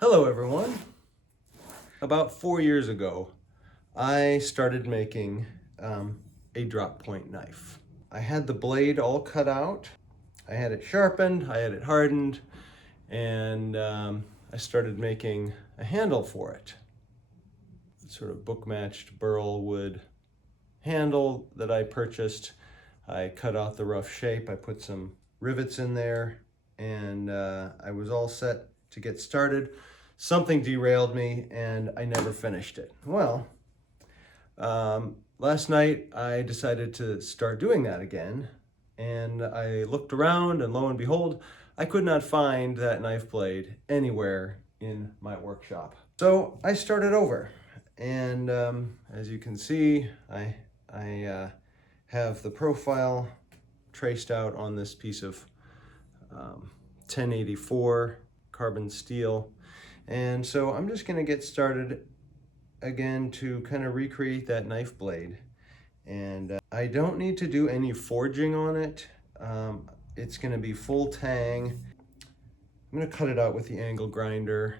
Hello everyone. About 4 years ago, I started making a drop point knife. I had the blade all cut out, I had it sharpened, I had it hardened, and I started making a handle for it. Sort of book-matched burl wood handle that I purchased. I cut out the rough shape, I put some rivets in there, and I was all set to get started. Something derailed me and I never finished it. Well, last night I decided to start doing that again, and I looked around and lo and behold, I could not find that knife blade anywhere in my workshop. So I started over, and as you can see, I have the profile traced out on this piece of 1084 carbon steel. And so I'm just gonna get started again to kind of recreate that knife blade. And I don't need to do any forging on it. It's gonna be full-tang. I'm gonna cut it out with the angle grinder.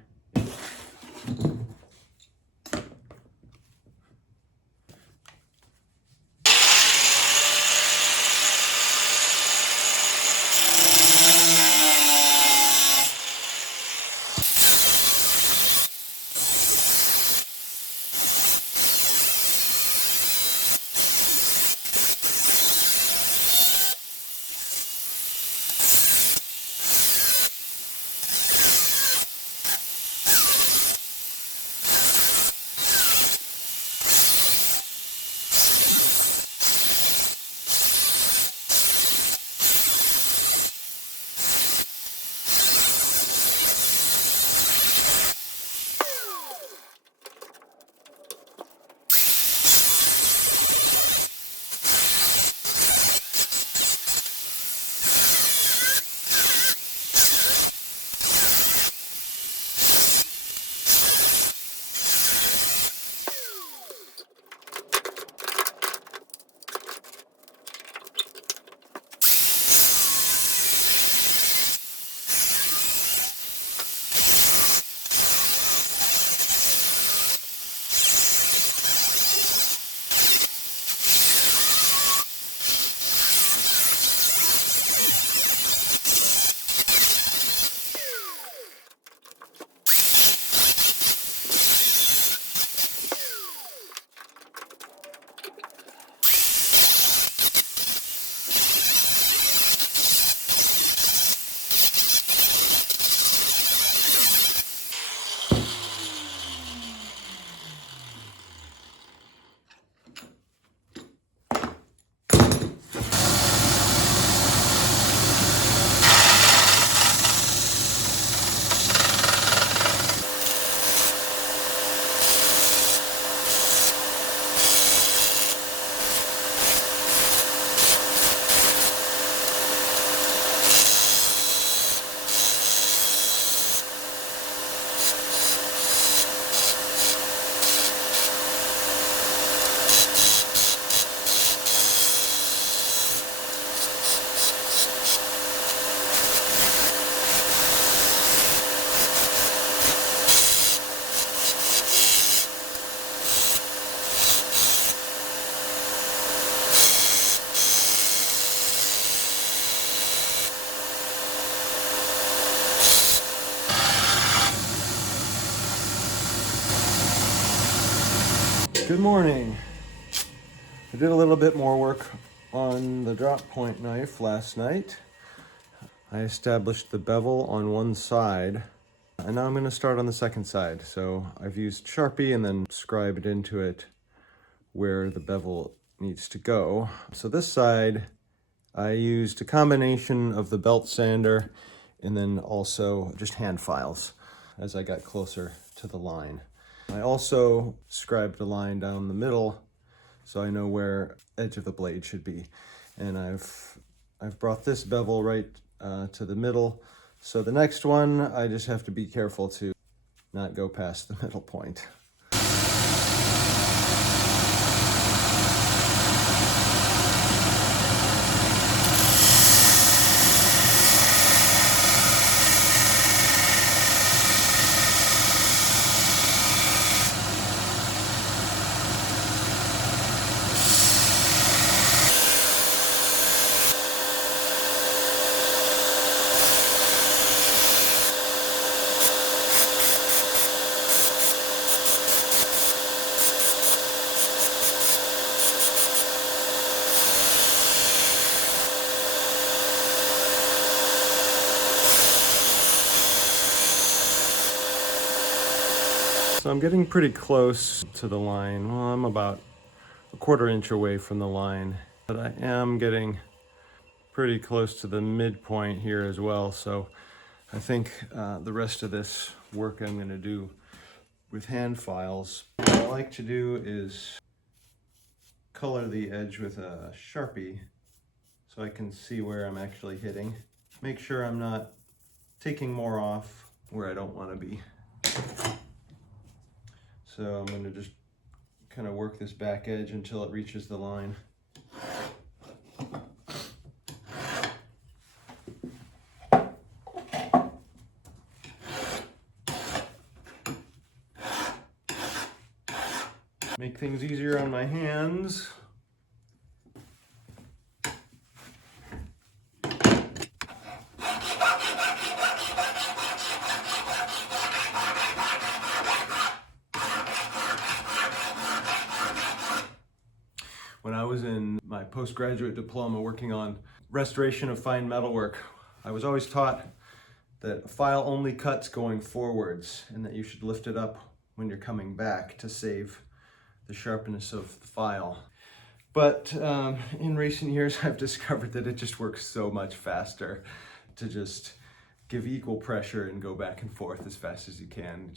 Good morning. I did a little bit more work on the drop point knife last night. I established the bevel on one side, and now I'm going to start on the second side. So I've used Sharpie and then scribed into it where the bevel needs to go. So this side, I used a combination of the belt sander and then also just hand files as I got closer to the line. I also scribed a line down the middle so I know where edge of the blade should be. And I've brought this bevel right to the middle. So the next one, I just have to be careful to not go past the middle point. So I'm getting pretty close to the line. Well, I'm about a 1/4 inch away from the line, but I am getting pretty close to the midpoint here as well. So I think the rest of this work I'm gonna do with hand files. What I like to do is color the edge with a Sharpie so I can see where I'm actually hitting. Make sure I'm not taking more off where I don't want to be. So I'm going to just kind of work this back edge until it reaches the line. Make things easier on my hands. When I was in my postgraduate diploma working on restoration of fine metalwork, I was always taught that a file only cuts going forwards and that you should lift it up when you're coming back to save the sharpness of the file. But in recent years, I've discovered that it just works so much faster to just give equal pressure and go back and forth as fast as you can.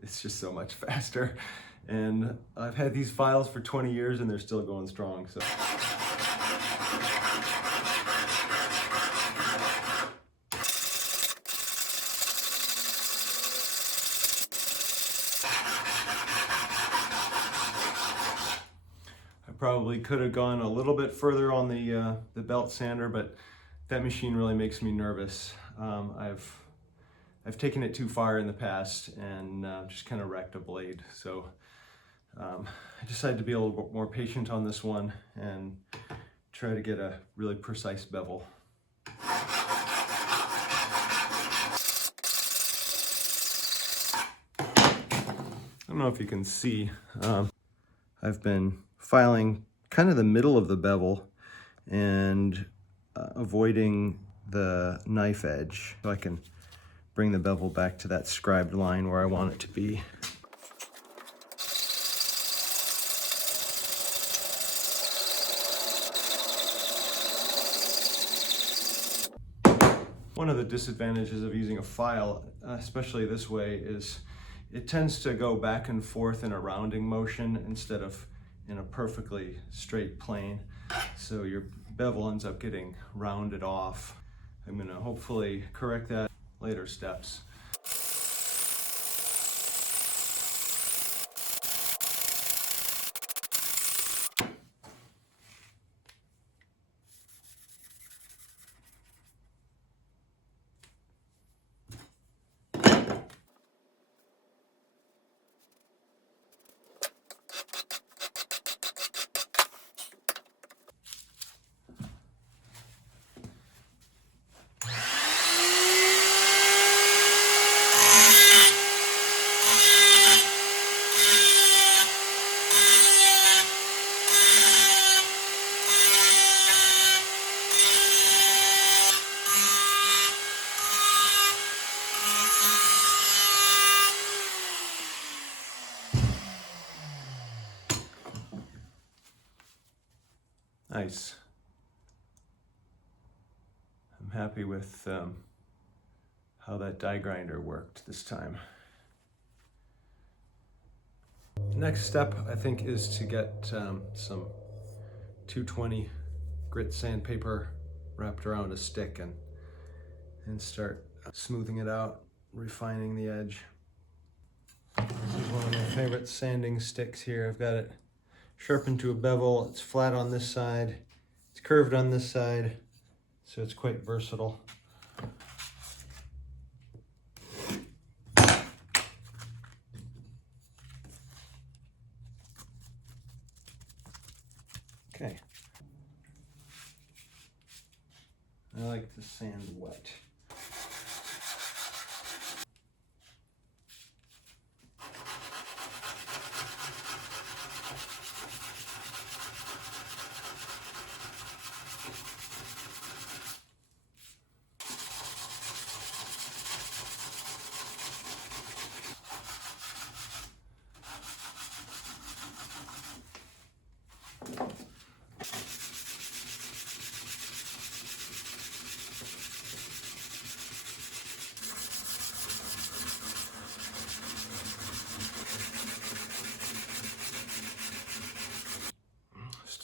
It's just so much faster. And I've had these files for 20 years and they're still going strong. So. I probably could have gone a little bit further on the belt sander, but that machine really makes me nervous. I've taken it too far in the past and just kind of wrecked a blade. So I decided to be a little bit more patient on this one and try to get a really precise bevel. I don't know if you can see, I've been filing kind of the middle of the bevel and avoiding the knife edge so I can bring the bevel back to that scribed line where I want it to be. One of the disadvantages of using a file, especially this way, is it tends to go back and forth in a rounding motion instead of in a perfectly straight plane. So your bevel ends up getting rounded off. I'm going to hopefully correct that in later steps. Nice. I'm happy with how that die grinder worked this time. The next step, I think, is to get some 220 grit sandpaper wrapped around a stick and start smoothing it out, refining the edge. This is one of my favorite sanding sticks here. I've got it sharpened to a bevel. It's flat on this side, it's curved on this side, so it's quite versatile. Okay. I like the sand wet.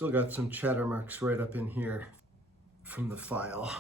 Still got some chatter marks right up in here from the file.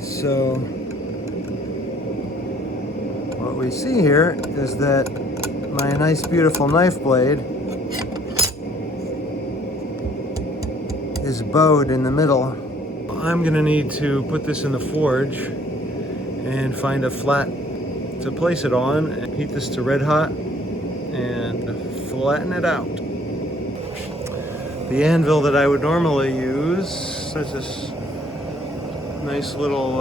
So what we see here is that my nice beautiful knife blade is bowed in the middle. I'm gonna need to put this in the forge and find a flat to place it on and heat this to red hot and flatten it out. The anvil that I would normally use is this nice little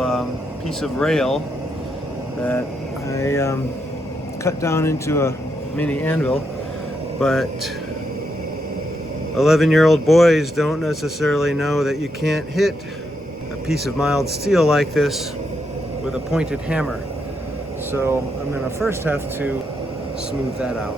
piece of rail that I cut down into a mini anvil, but 11-year-old boys don't necessarily know that you can't hit a piece of mild steel like this with a pointed hammer. So I'm going to first have to smooth that out.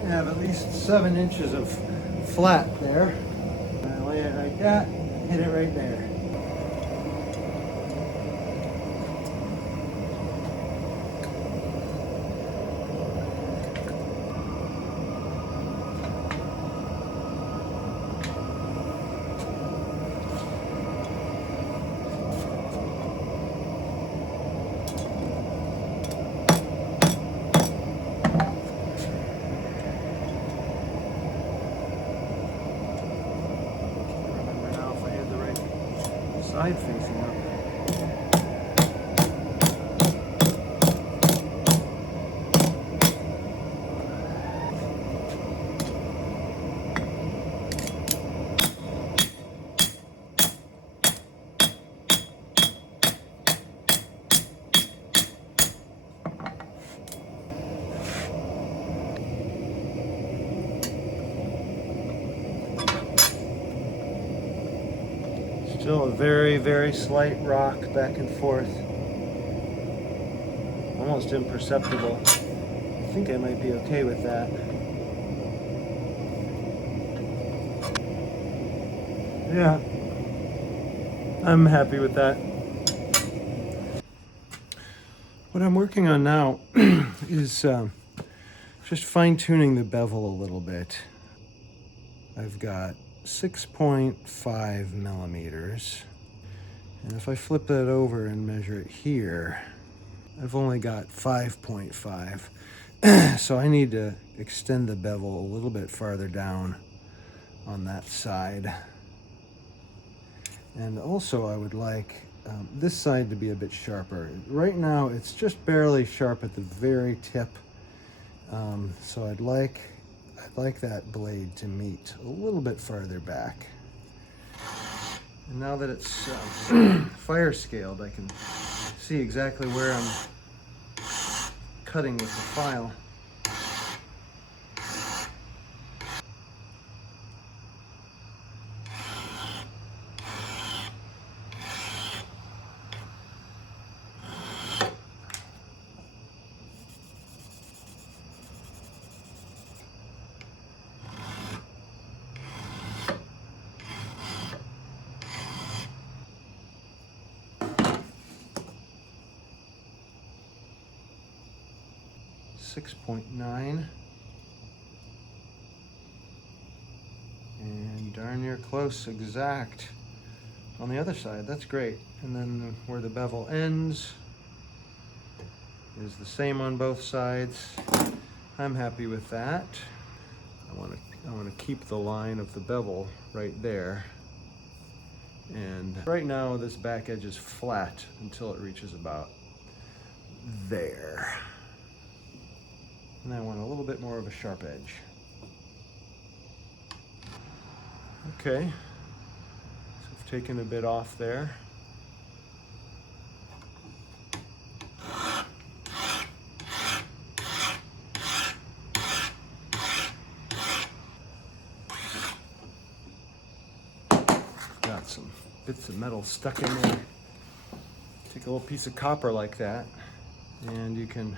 I have at least 7 inches of flat there. I lay it like that, hit it right there. Side facing up. Still a very, very slight rock back and forth. Almost imperceptible. I think I might be okay with that. Yeah, I'm happy with that. What I'm working on now is just fine-tuning the bevel a little bit. I've got 6.5 millimeters, and if I flip that over and measure it here, I've only got 5.5. So I need to extend the bevel a little bit farther down on that side. And also I would like this side to be a bit sharper. Right now it's just barely sharp at the very tip. So I'd like that blade to meet a little bit farther back. And now that it's fire scaled, I can see exactly where I'm cutting with the file. 6.9. And darn near close, exact on the other side. That's great. And then where the bevel ends is the same on both sides. I'm happy with that. I want to keep the line of the bevel right there. And right now this back edge is flat until it reaches about there. And I want a little bit more of a sharp edge. Okay, so I've taken a bit off there. Got some bits of metal stuck in there. Take a little piece of copper like that, and you can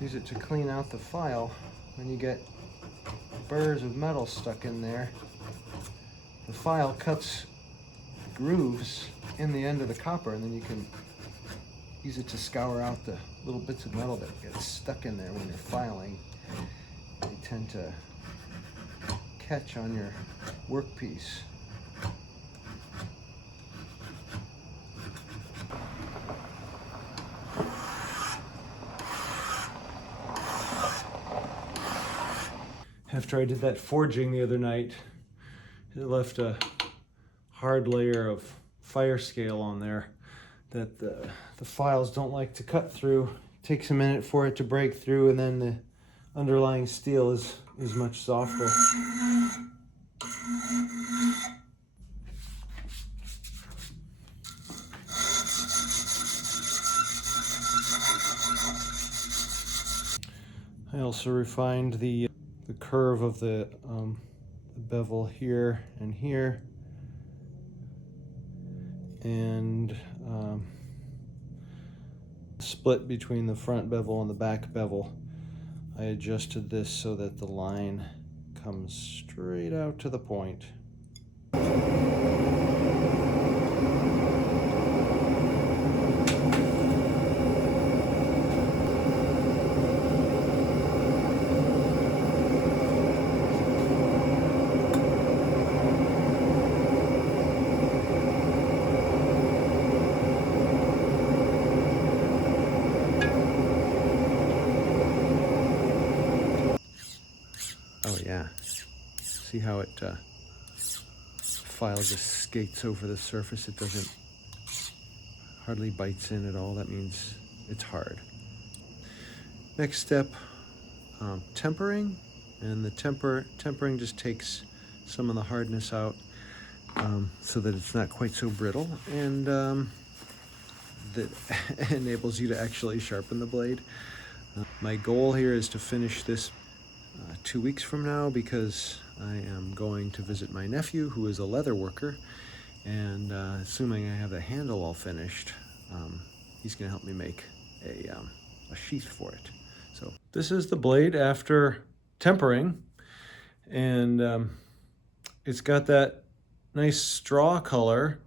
use it to clean out the file when you get burrs of metal stuck in there. The file cuts grooves in the end of the copper, and then you can use it to scour out the little bits of metal that get stuck in there when you're filing. They tend to catch on your workpiece. After I did that forging the other night, it left a hard layer of fire scale on there that the files don't like to cut through. It takes a minute for it to break through, and then the underlying steel is much softer. I also refined the curve of the bevel here and here, and split between the front bevel and the back bevel. I adjusted this so that the line comes straight out to the point. Oh yeah, see how it file just skates over the surface? It doesn't hardly bites in at all. That means it's hard. Next step, tempering, and the tempering just takes some of the hardness out so that it's not quite so brittle, and that enables you to actually sharpen the blade. My goal here is to finish this 2 weeks from now, because I am going to visit my nephew, who is a leather worker, and assuming I have the handle all finished, he's going to help me make a sheath for it. So this is the blade after tempering, and it's got that nice straw color.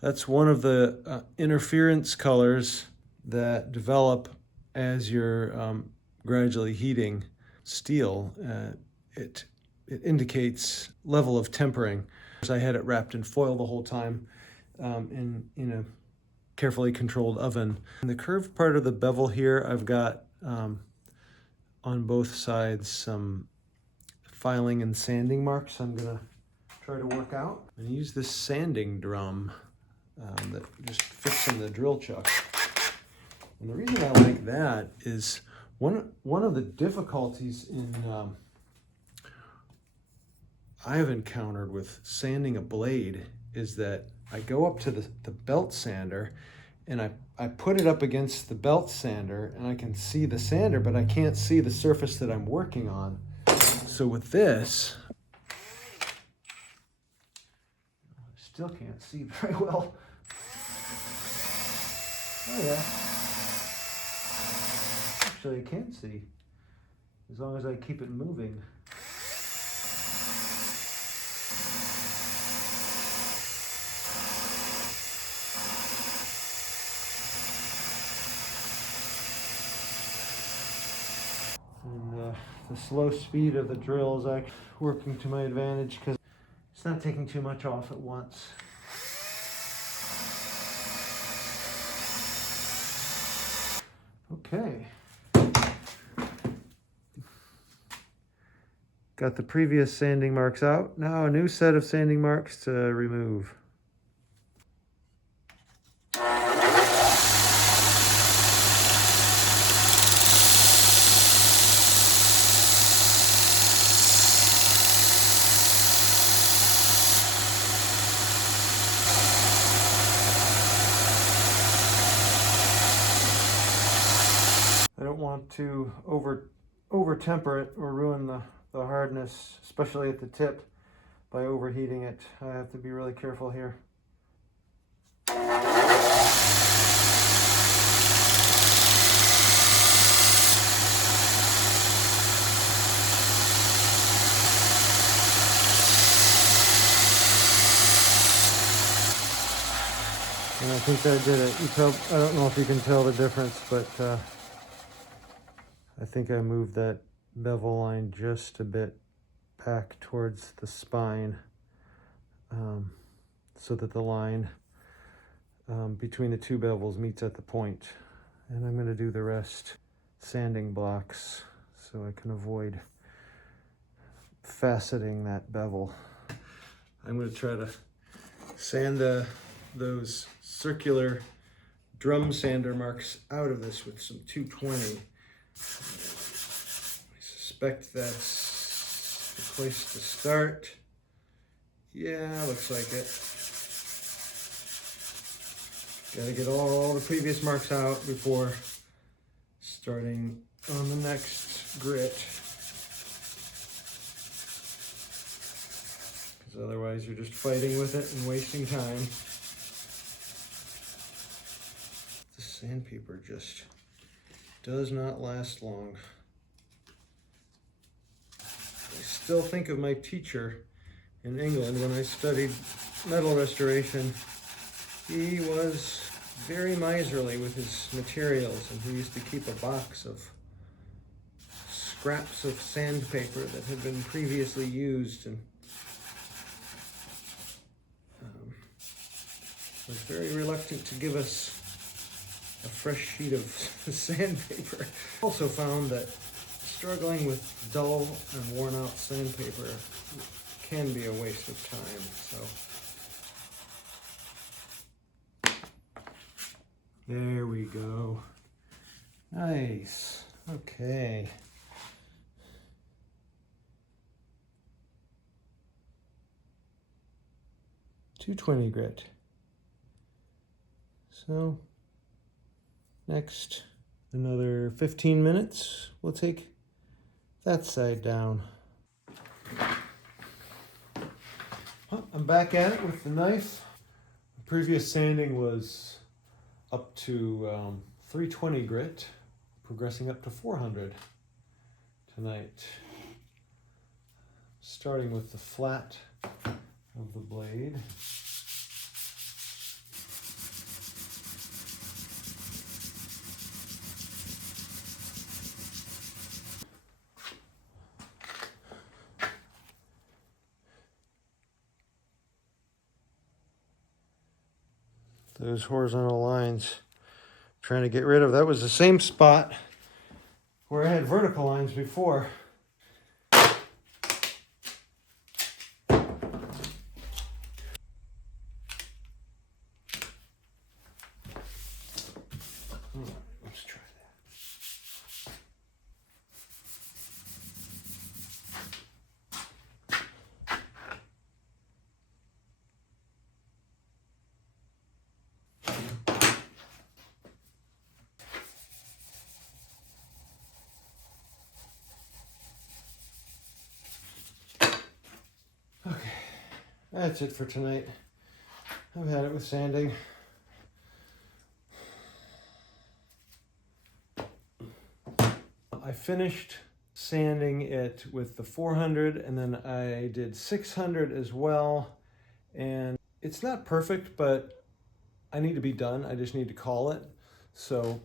That's one of the interference colors that develop as you're gradually heating steel. It indicates level of tempering. I had it wrapped in foil the whole time in a carefully controlled oven. In the curved part of the bevel here, I've got on both sides some filing and sanding marks I'm gonna try to work out. I'm gonna use this sanding drum that just fits in the drill chuck. And the reason I like that is one of the difficulties I have encountered with sanding a blade is that I go up to the belt sander, and I put it up against the belt sander, and I can see the sander, but I can't see the surface that I'm working on. So with this, I still can't see very well. Oh yeah. Actually, I can see, as long as I keep it moving. The slow speed of the drill is actually working to my advantage because it's not taking too much off at once. Okay. Got the previous sanding marks out. Now a new set of sanding marks to remove. I don't want to over temper it or ruin the hardness, especially at the tip, by overheating it. I have to be really careful here. And I think that did it. I don't know if you can tell the difference, but I think I moved that bevel line just a bit back towards the spine, so that the line between the two bevels meets at the point. And I'm going to do the rest sanding blocks so I can avoid faceting that bevel. I'm going to try to sand those circular drum sander marks out of this with some 220. I suspect that's the place to start. Yeah, looks like it. Gotta get all the previous marks out before starting on the next grit. Because otherwise you're just fighting with it and wasting time. The sandpaper just does not last long. I still think of my teacher in England when I studied metal restoration. He was very miserly with his materials, and he used to keep a box of scraps of sandpaper that had been previously used, and was very reluctant to give us a fresh sheet of sandpaper. Also found that struggling with dull and worn out sandpaper can be a waste of time, so. There we go. Nice. Okay. .220 grit. So next, another 15 minutes. We'll take that side down. I'm back at it with the knife. The previous sanding was up to 320 grit, progressing up to 400 tonight. Starting with the flat of the blade. Those horizontal lines, trying to get rid of. That was the same spot where I had vertical lines before. Let's try that. Okay, that's it for tonight. I've had it with sanding. I finished sanding it with the 400, and then I did 600 as well. And it's not perfect, but I need to be done. I just need to call it. So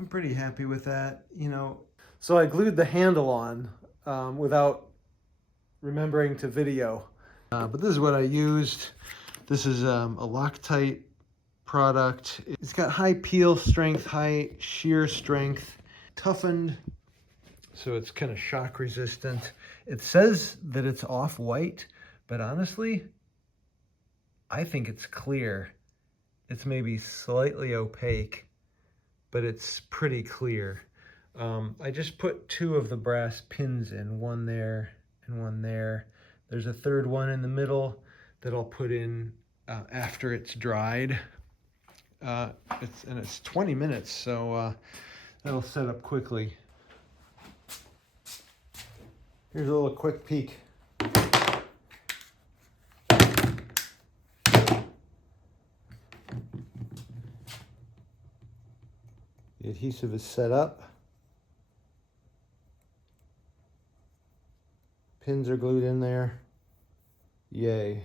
I'm pretty happy with that, you know. So I glued the handle on without remembering to video. But this is what I used. This is a Loctite product. It's got high peel strength, high shear strength, toughened, so it's kind of shock resistant. It says that it's off-white, but honestly, I think it's clear. It's maybe slightly opaque, but it's pretty clear. I just put 2 of the brass pins in, one there and one there. There's a third one in the middle that I'll put in after it's dried. It's 20 minutes, so that'll set up quickly. Here's a little quick peek. The adhesive is set up. Pins are glued in there. Yay.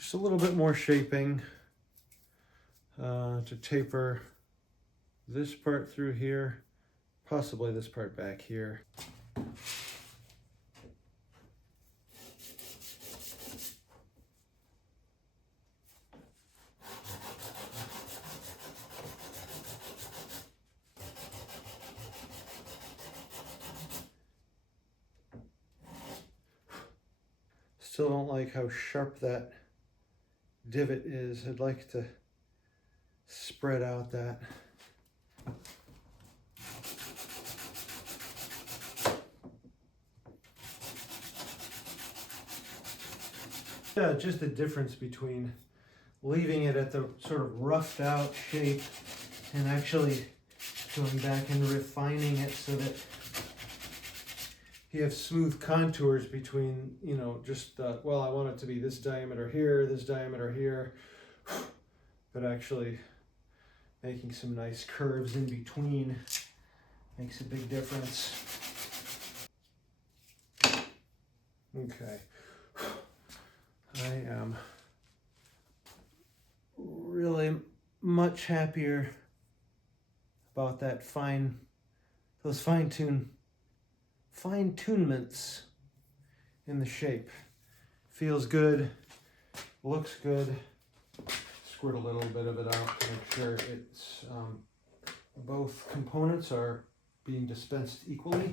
Just a little bit more shaping to taper this part through here, possibly this part back here. Still don't like how sharp that divot is. I'd like to spread out that. Yeah, just the difference between leaving it at the sort of roughed out shape and actually going back and refining it so that you have smooth contours between, you know, just, well, I want it to be this diameter here, but actually making some nice curves in between makes a big difference. Okay. I am really much happier about that those fine-tunements in the shape. Feels good, looks good. Squirt a little bit of it out to make sure it's both components are being dispensed equally.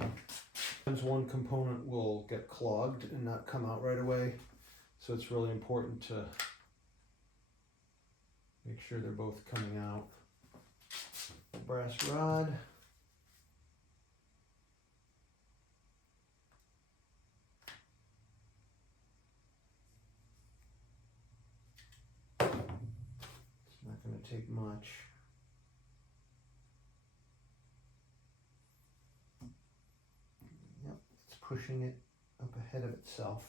Sometimes one component will get clogged and not come out right away, so it's really important to make sure they're both coming out. Brass rod. It's not going to take much. Yep, it's pushing it up ahead of itself.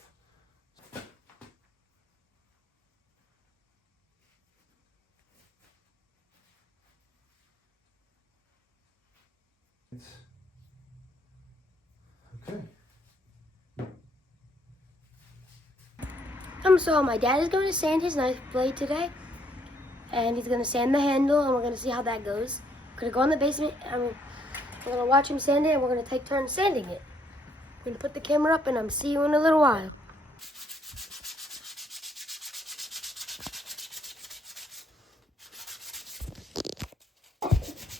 So my dad is going to sand his knife blade today, and he's going to sand the handle, and we're going to see how that goes. We're going to go in the basement, we're going to watch him sand it, and we're going to take turns sanding it. We're going to put the camera up, and see you in a little while.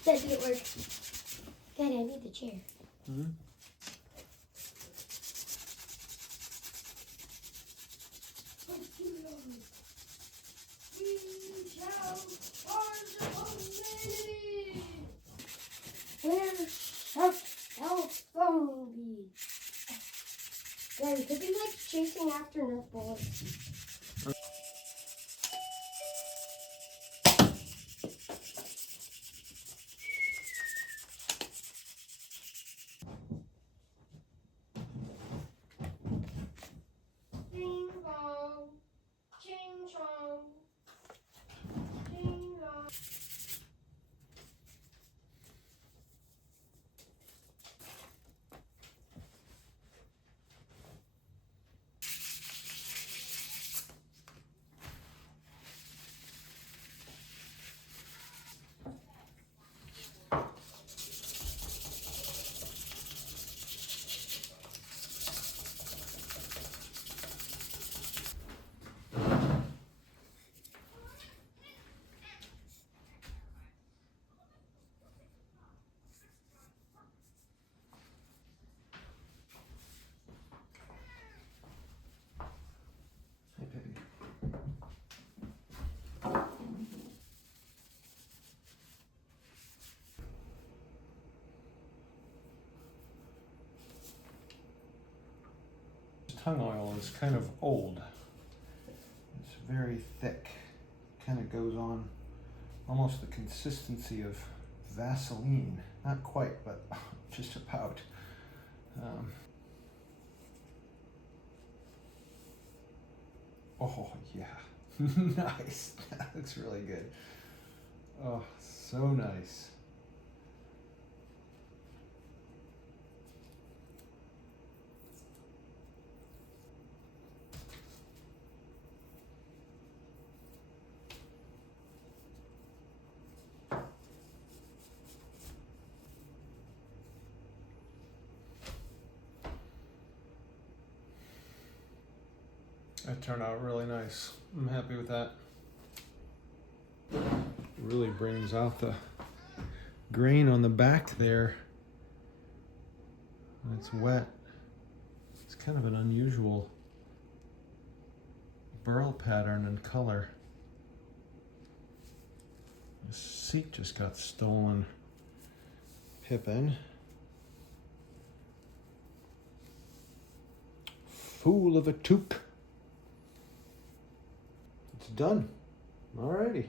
That didn't work. Daddy, I need the chair. Mm-hmm. Where shall our phone be? Daddy, could be like chasing after nutballs. Ding dong, ching chong, ding dong. Tongue oil is kind of old. It's very thick. Kind of goes on almost the consistency of Vaseline. Not quite, but just about. Oh yeah, nice. That looks really good. Oh, so nice. That turned out really nice. I'm happy with that. It really brings out the grain on the back there. When it's wet. It's kind of an unusual burl pattern and color. The seat just got stolen. Pippin. Fool of a toque. It's done. Alrighty.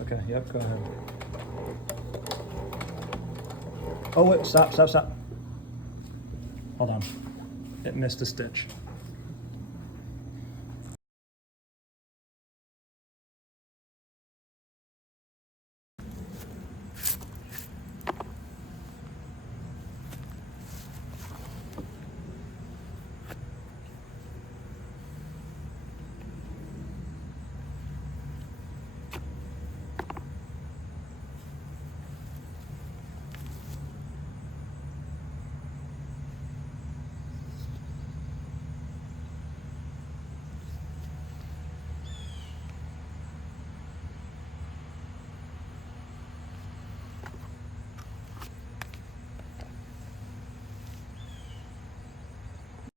Okay, yep, go ahead. Oh wait, stop. Hold on. It missed a stitch.